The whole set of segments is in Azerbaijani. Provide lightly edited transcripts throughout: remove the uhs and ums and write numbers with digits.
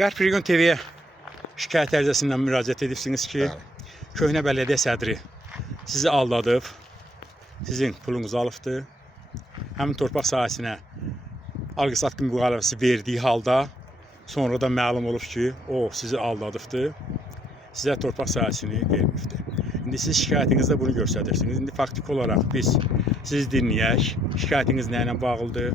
Qərb Region TV-yə şikayət ərizəsindən müraciət edibsiniz ki, köhnə bələdiyyə sədri sizi aldadıb, sizin pulunuzu alıbdır. Həmin torpaq sahəsinə alqı-satqı müqaviləsi verdiyi halda sonra da məlum olub ki, o sizi aldadıbdır, sizə torpaq sahəsini verməkdir. İndi siz şikayətinizdə bunu göstərirsiniz. İndi faktik olaraq biz sizi dinləyək. Şikayətiniz nə ilə bağlıdır?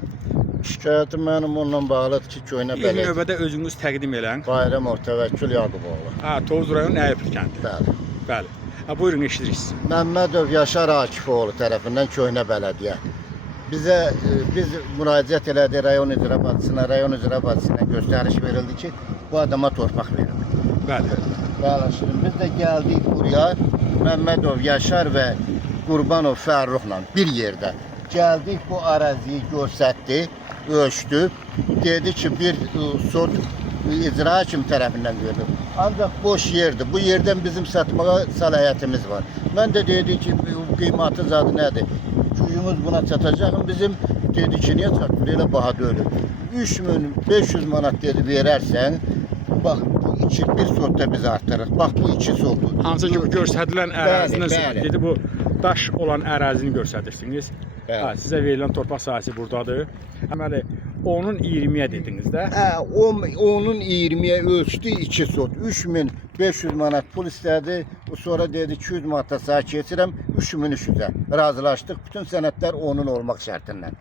Şikayətim mənim onunla bağlıdır ki, köhnə İlk bələdiyyə. növbədə özünüz təqdim elən. Bayramov Təvəkkül Yaquboğlu. Tovuz rayonu Əyəpli kəndi. Bəli. Bəli. Buyurun, eşidirik sizi. Məmmədov Yaşar Akifoğlu tərəfindən köhnə bələdiyyə. Biz müraciət elədik rayon icra bacısına göstəriş verildi ki, bu adama torpaq verildi. Bəli. Bəli, şimdi biz də gəldik buraya Məmmədov Yaşar və Qurbanov Fərruxla bir yerdə. Gəldik, bu əraziyi göstərdi, ölçdü. Dedi ki, bir sot icra hakim tərəfindən verilib. Ancaq boş yerdir. Bu yerdən bizim satmağa səlahiyyətimiz var. Mən də dedi ki, bu qiymatı zadı nədir? Gücümüz buna çatacaq. Bizim dedi ki, niyə çatmır? Elə baha deyil. 3500 manat dedi verərsən, bax bu bir sotda biz artırırıq. Bax bu 2 sotu. Hansı ki, bu göstərilən ərazinin bəli. dedi, bu daş olan ərazini göstərirsiniz. Bəli. Sizə verilən torpaq sahəsi buradadır. Həməli, onun 20-yə dediniz də. Onun 20'ye ölçtü 2 sot. 3500 manat pul istedi. Sonra dedi 200 manata sağ keçirəm 3300'e. Razılaşdık. Bütün sənədlər onun olmaq şərtindən.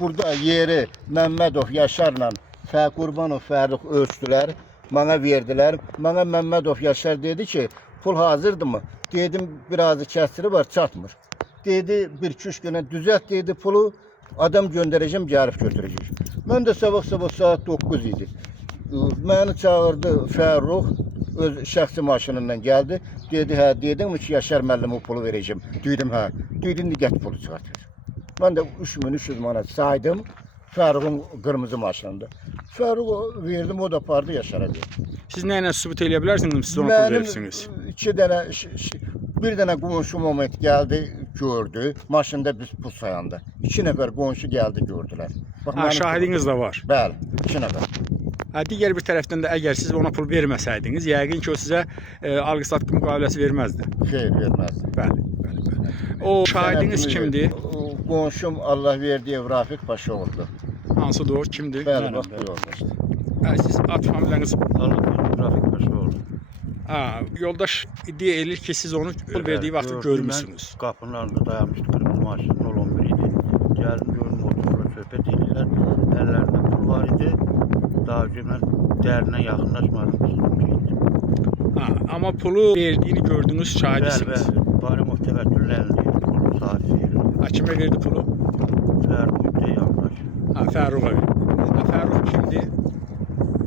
Burada yeri Məmmədov Yaşarla Qurbanov Fərruh ölçdülər. Bana verdilər. Bana Məmmədov Yaşar dedi ki, pul hazırdı mı? Dedim birazı kəsiri var, çatmır. Dedi bir 2-3 günə düzelt dedi pulu. Adam göndereceğim, gəlib götürəcək. Mən də sabah saat 9 idi. Məni çağırdı Fərruh, öz şəxsi maşınından gəldi. Dedi, hə, dedim ki, Yaşar müəllimə pulu verəcəm. Dedim, hə. Dedim, diqqət pulu çıxartır. Mən də 3300 manat saydım. Fərruhun qırmızı maşınında. Fərruh verdim, o da apardı Yaşara verdi. Siz nə ilə sübut eləyə bilərsiniz, siz ona pul verirsiniz? Bir dənə qonşu moment gəldi, gördü. Maşında biz pul sayanda. 2 nəfər qonşu gəldi, gördülər. Şahidiniz də var. Bəli, 2 nəfər. Digər bir tərəfdən də əgər siz ona pul verməsəydiniz, yəqin ki, o sizə alqı-satqı müqaviləsi verməzdi. Xeyr, verməzdi. Bəli. O şahidiniz kimdir? Qonşum Allah verdiyi Rafiq Paşaoğlu. Hansıdır o? Kimdir? Bəli, bax bu yoldaşdır. Siz ad familiyanız Rafiq Paşaoğlu. Yoldaş iddia edir ki, siz onu pul verdiyi vaxtı görmüşsünüz. Qapının önündə dayanmışdı, qırmızı maşının 11 idi. Gəldim, gördüm, otururlar, söhbət edirlər. Əllərində pul var idi. Daha önce mən dərinə yaxınlaşmadım. Amma pulu verdiyini gördünüz, şahidisiniz. Bəli, Bayramov Təvəkkülün əlində pulu saat verir. Kimə verdi pulu? Fərruh'da yandaş. Fərruh'a verdi. Fərruh kimdir?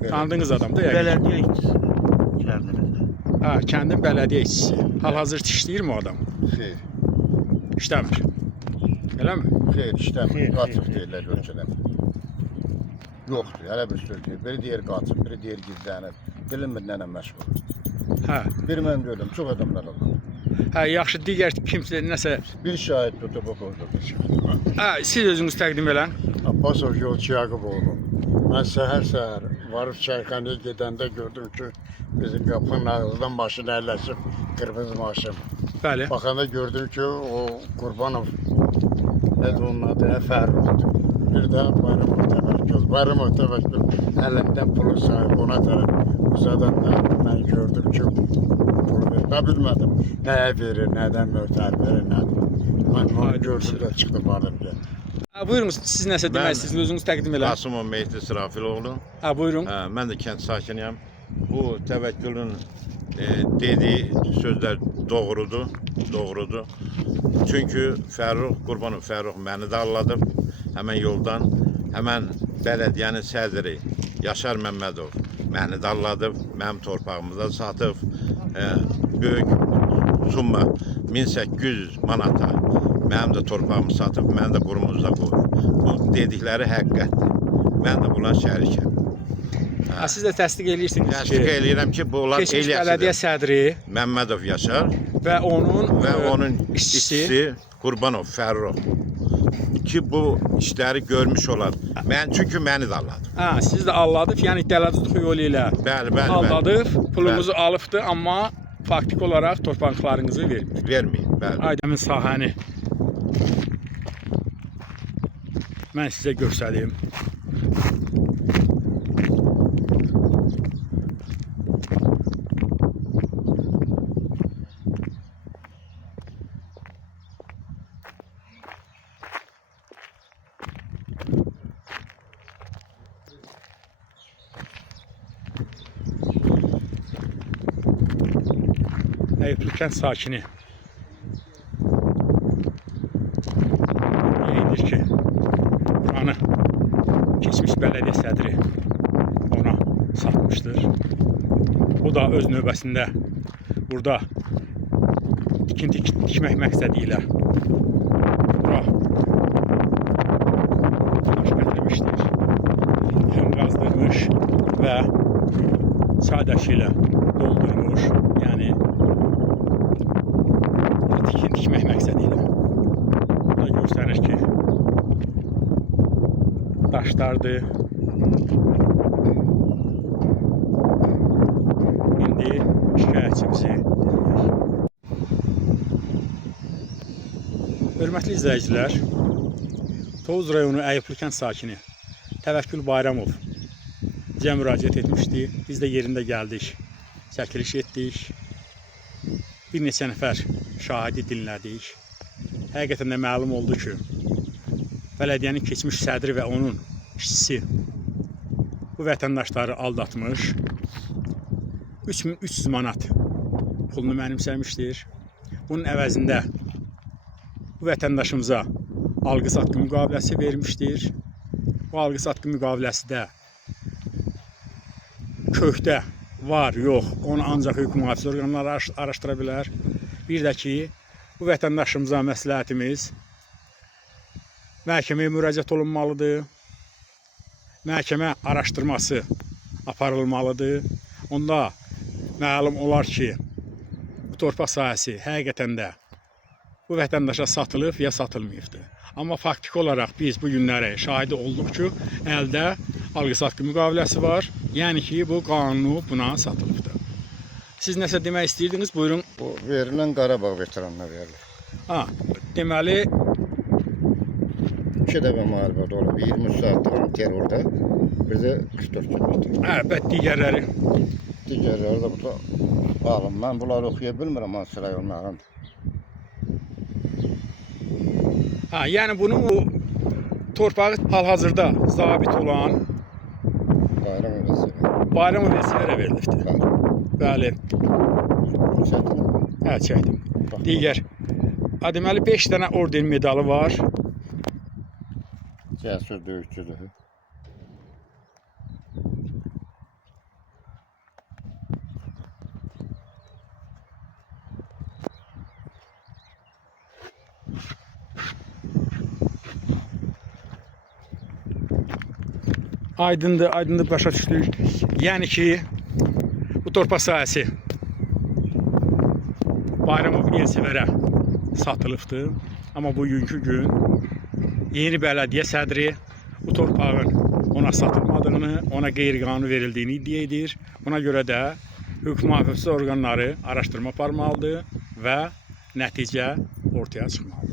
Tanıdığınız adamdır yəqin. Bələdiyyə işçisi kəndimizdə. Kəndin bələdiyyə işçisi. Hal-hazırda işləyir mi o adam? Xeyr. İşləmir. Eləmi? Xeyr, işləmir. Qaçıq deyirlər ölkədən. Yoxdur, hələ bir söz deyir. Biri deyir qaçıb, biri deyir gizlənir. Bilinmir nənə məşğul. Bir mən deyiləm, çox adamlar olur. Yaxşı, digər kimsə nəsə... Bir şahid tutub o orada. Siz özünüz təqdim elən. Abbasov Yolçu Yaquboğlu. Mən səhər varıb çayxanaya gedəndə gördüm ki, bizim qapının ağzından maşın əyləşib, qırmızı maşın. Bəli. Baxanda gördüm ki, o Qurbanov, nədir onun adı, Fərruhdur. Bir də Bayramov Təvəkkül əlində pulu sahib ona tərəf uzadanda mən gördüm ki, pulu verir. Nə bilmədim, nəyə verir, nədən möhtər verir, nədir. Mən onu gördüm də çıxdım alım gəl. Buyurun, siz nəsə demək istəyirsiniz, özünüz təqdim elən. Qasımov Mehdi Sırafiloğlu. Buyurun. Mən də kənd sakiniyəm. Bu Təvəkkülün dediyi sözlər doğrudur. Çünki Qurbanov Fərruh məni də alladıb həmən yoldan. Həmən bələdiyyənin sədri Yaşar Məmmədov məni də alladıb, mənim torpağımıza satıb. Böyük summa 1800 manata mənim də torpağımı satıb, mən də qurumuzda qoyub. Bu dedikləri həqiqətdir. Mən də bunlar şərikəm. Siz də təsdiq edirsiniz ki, təsdiq eləyirəm ki, bunlar keçmiş bələdiyyə sədri Məmmədov Yaşar və onun işçisi işçisi Qurbanov Fərruh. ki bu işləri görmüş olar. Mən çünki məni də alladı. Ha, siz de aldadıp yani dələduzluq yolu ilə Bəli, bəli, bəli. aldadıp pulunuzu alıbdı amma faktik olarak torpaqlarınızı vermir. Verməyin, bəli. Aydəmin sahəni mən sizə göstəreyim. Eyüplü kənd sakini deyir ki, buranı keçmiş bələdiyyə sədri ona satmışdır. O da öz növbəsində burada tikinti tikmək məqsədi ilə bura daş gətirmişdir. Həm qazdırmış və çay daşı ilə doldurmuş. Yəni tikmək məqsədilə. Burada göstərir ki, daşlardır. İndi şikayətçimizi dinləyək. Hörmətli izləyicilər, Tovuz rayonu Eyüplü kənd sakini Təvəkkül Bayramov bizə müraciət etmişdi. Biz də yerində gəldik, çəkiliş etdik. Bir neçə nəfər şahidi dinlədik. Həqiqətən də məlum oldu ki, bələdiyyənin keçmiş sədri və onun işçisi bu vətəndaşları aldatmış, 3300 manat pulunu mənimsəmişdir. Bunun əvəzində bu vətəndaşımıza alqı-satqı müqaviləsi vermişdir. Bu alqı-satqı müqaviləsi də kökdə var, yox, onu ancaq hüquq mühafizə orqanları araşdıra bilər. Bir də ki, bu vətəndaşımıza məsləhətimiz məhkəməyə müraciət olunmalıdır. Məhkəmə araşdırması aparılmalıdır. Onda məlum olar ki, bu torpaq sahəsi həqiqətən də bu vətəndaşa satılıb ya satılmayıbdır. Amma faktik olaraq biz bu günləri şahidi olduq ki, əldə alqı-satqı müqaviləsi var. Yəni ki, bu qanunu buna satılıbdır. Siz nəsə demək istəyirdiniz? Buyurun. Bu verilən Qarabağ veteranına verilir. Ha, deməli 2 dəfə müharibədə olub, 23 saatlıq terrorda, bir də 44 kilometr. əlbət digərləri. Digərləri də burada bağım. Mən bunları oxuya bilmirəm, hansı rayonlarındır. Ha, yəni bunun o torpağı hal-hazırda zabit olan Bayram ödəsi. Bayram Vəsilərə verilibdir. Bəli. Çətin. Hə, çəkdim. Digər. Deməli 5 dənə orden medalı var. Cəsur döyüşçüdür. Aydındır, başa düşdük. Yəni ki, bu torpaq sahəsi Bayramov Elsevərə satılıbdır. Amma bugünkü gün yeni bələdiyyə sədri bu torpağın ona satılmadığını, ona qeyri-qanuni verildiyini iddia edir. Buna görə də hüquq mühafizə orqanları araşdırma aparmalıdır və nəticə ortaya çıxmalıdır.